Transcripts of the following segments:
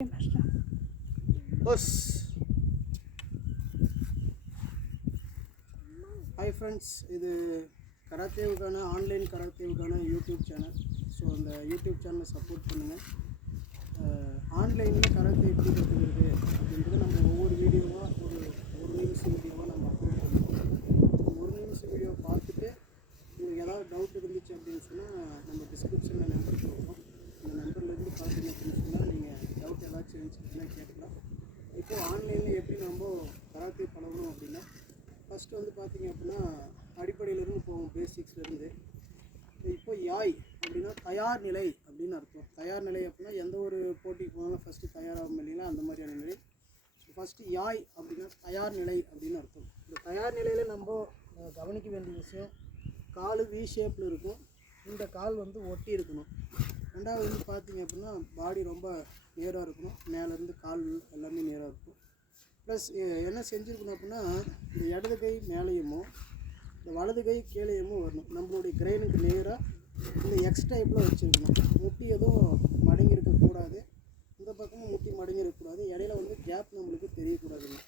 Hi friends, இது கராத்தேவுக்கான online கராத்தேவுக்கான YouTube channel. So அந்த YouTube சேனலை சப்போர்ட் பண்ணுங்கள். ஆன்லைனில் கராத்தே எப்படி கற்றுக்கிறது அப்படின்றது நம்ம ஒவ்வொரு வீடியோவாக ஒரு நிமிஷம் வீடியோவாக நம்ம அப்லோட் பண்ணுவோம். ஒரு நிமிஷம் வீடியோ பார்த்துட்டு உங்களுக்கு ஏதாவது டவுட் இருந்துச்சு அப்படின்னு சொன்னால் நம்ம டிஸ்கிரிப்ஷனில் நம்பர் கொடுப்போம். அந்த நம்பர்லேருந்து பார்த்தீங்க அப்படின்னு சொன்னால் நீங்கள் டவுட் ஏதாச்சும் இருந்துச்சுன்னா கேட்கலாம். இப்போது ஆன்லைனில் எப்படி நம்ம கராத்தே பழகணும் அப்படின்னா, ஃபஸ்ட்டு வந்து பார்த்திங்க அப்படின்னா அடிப்படையிலேருந்து போவோம், பேசிக்ஸ்லேருந்து. இப்போ யாய் அப்படின்னா தயார் நிலை அப்படின்னு அர்த்தம். தயார் நிலை அப்படின்னா எந்த ஒரு போட்டிக்கு போனாலும் ஃபஸ்ட்டு தயாராகும் இல்லைங்களா, அந்த மாதிரியான நிலை. ஃபஸ்ட்டு யாய் அப்படின்னா தயார் நிலை அப்படின்னு அர்த்தம். இந்த தயார் நிலையில் நம்ம கவனிக்க வேண்டிய விஷயம், கால் வி ஷேப்பில் இருக்கும். இந்த கால் வந்து ஒட்டி இருக்கணும். ரெண்டாவது வந்து பார்த்திங்க அப்படின்னா பாடி ரொம்ப நேராக இருக்கணும். மேலேருந்து கால் எல்லாமே நேராக இருக்கும். ப்ளஸ் என்ன செஞ்சுருக்கணும் அப்படின்னா, இந்த இடது கை மேலேயுமோ இந்த வலது கை கீழேயுமோ வரணும். நம்மளுடைய கிரெயினுக்கு நேராக இந்த எக்ஸ் டைப்பில் வச்சுருக்கணும். முட்டி எதுவும் மடங்கி இருக்கக்கூடாது, இந்த பக்கமும் முட்டி மடங்கி இருக்கக்கூடாது. இடையில வந்து கேப் நம்மளுக்கு தெரியக்கூடாதுங்க.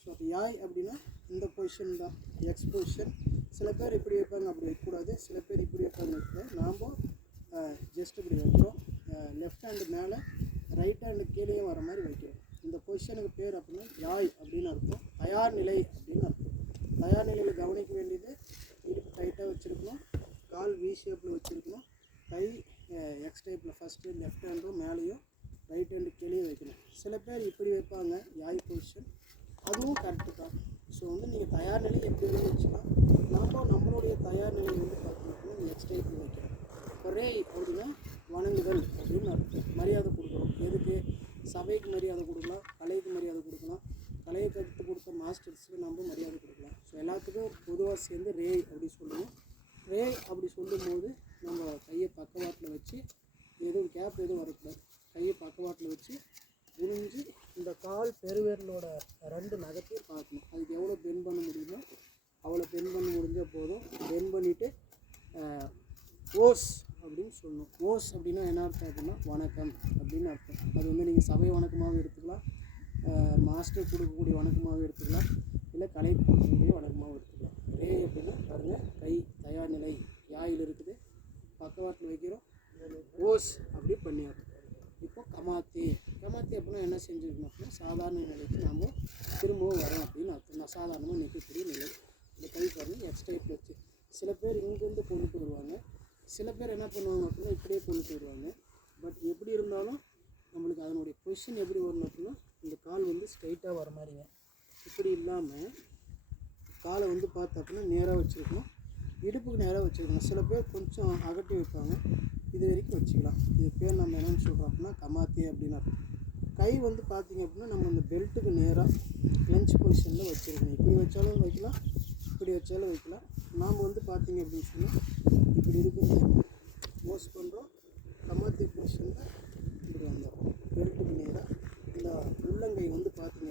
ஸோ அது யாய் அப்படின்னா இந்த பொசிஷன் தான் எக்ஸ் பொசிஷன். சில பேர் இப்படி வைப்பாங்க, அப்படி வைக்கக்கூடாது. சில பேர் இப்படி வைப்பாங்க. நாம் ஜஸ்ட் இப்படி வைக்கிறோம். லெஃப்ட் ஹேண்டு மேலே, ரைட் ஹேண்டு கீழேயும் வர மாதிரி வைக்கிறோம். இந்த பொசிஷனுக்கு பேர் அப்படின்னா யாய் அப்படின்னு அர்த்தம். தயார் நிலை அப்படின்னு அர்த்தம். தயார் நிலையில் கவனிக்க வேண்டியது, இடுப்பு டைட்டாக வச்சுருக்கணும், கால் வி ஷேப்பில் வச்சுருக்கணும், கை எக்ஸ் டைப்பில் ஃபஸ்ட்டு லெஃப்ட் ஹேண்டும் மேலேயும் ரைட் ஹேண்டு கீழே வைக்கணும். சில பேர் இப்படி வைப்பாங்க யாய் பொசிஷன், அதுவும் கரெக்டு தான். ஸோ வந்து நீங்கள் தயார் நிலை எப்படி வேணும் வச்சுக்கலாம். நம்மளுடைய தயார் நிலை வந்து பார்த்தீங்கன்னா எக்ஸ் டைப்பில் வைக்கணும். இப்போ ரே அப்படின்னா வணங்குதல் அப்படின்னு அர்த்தம். மரியாதை கொடுக்குறோம். எதுக்கு? சபைக்கு மரியாதை கொடுக்கலாம், கலைக்கு மரியாதை கொடுக்கலாம், கலையை கற்றுக் கொடுத்த மாஸ்டர்ஸுக்கு நம்ம மரியாதை கொடுக்கலாம். ஸோ எல்லாத்துக்கும் பொதுவாக சேர்ந்து ரே அப்படி சொல்லுவோம். ரே அப்படி சொல்லும்போது நம்ம கையை பக்கவாட்டில் வச்சு, எதுவும் கேப் எதுவும் வரக்கூடாது. கையை பக்கவாட்டில் வச்சு குனிஞ்சு இந்த கால் பெருவிரலோட 2 நகத்தையும் பார்க்கணும். அதுக்கு எவ்வளோ பெண்ட் பண்ண முடியுமோ அவ்வளோ பெண்ட் பண்ண முடிஞ்சால் போதும். பெண்ட் பண்ணிவிட்டு ஓஸ் அப்படின்னு சொல்லணும். ஓஸ் அப்படின்னா என்ன அர்த்தம் அப்படின்னா வணக்கம் அப்படின்னு அர்த்தம். அது வந்து நீங்கள் சபை வணக்கமாகவும் எடுத்துக்கலாம், மாஸ்டர் கொடுக்கக்கூடிய வணக்கமாகவும் எடுத்துக்கலாம், இல்லை கலை கொடுக்கக்கூடிய வணக்கமாகவும் எடுத்துக்கலாம். ரே அப்படின்னா பாருங்கள், கை தயார் நிலை யாயில் இருக்குது, பக்கவாட்டில் வைக்கிறோம், ஓஸ் அப்படி பண்ணிடுறோம். இப்போ கமாத்தி அப்படின்னா என்ன செஞ்சுருக்கணும் அப்படின்னா சாதாரண நிலைக்கு நாம் திரும்பவும் வரோம் அப்படின்னு அர்த்தம். நான் சாதாரணமாக நிற்கக்கூடிய நிலை. இந்த கை பாருங்கள் எக்ஸ் டைப்பில் வச்சு. சில பேர் இங்கேருந்து கொண்டுட்டு வருவாங்க, சில பேர் என்ன பண்ணுவாங்க அப்படின்னா இப்படியே கொண்டுட்டு வருவாங்க. பட் எப்படி இருந்தாலும் நம்மளுக்கு அதனுடைய பொசிஷன் எப்படி வரணும் அப்படின்னா, இந்த கால் வந்து ஸ்ட்ரைட்டாக வர மாதிரிங்க. இப்படி இல்லாமல் காலை வந்து பார்த்து அப்படின்னா நேராக வச்சுருக்கணும், இடுப்புக்கு நேராக வச்சுருக்கணும். சில பேர் கொஞ்சம் அகட்டி வைப்பாங்க, இது வரைக்கும் வச்சுக்கலாம். இது பேர் நம்ம என்னென்னு சொல்கிறோம் அப்படின்னா கமாத்தி அப்படின்னு அர்த்தம். கை வந்து பார்த்திங்க அப்படின்னா நம்ம இந்த பெல்ட்டுக்கு நேராக லஞ்ச் பொசிஷனில் வச்சுருக்கணும். இப்படி வச்சாலும் வைக்கலாம், இப்படி வச்சாலும் வைக்கலாம். நாம் வந்து பார்த்திங்க அப்படின்னு சொன்னால் இப்படி இருக்கிறது மோஸ்ட் பண்ணுறோம். கமாத்தி பொசிஷனில் இப்படி வந்தோம், பெல்ட்டுக்கு நேராக. இந்த உள்ளங்கை வந்து பார்த்திங்க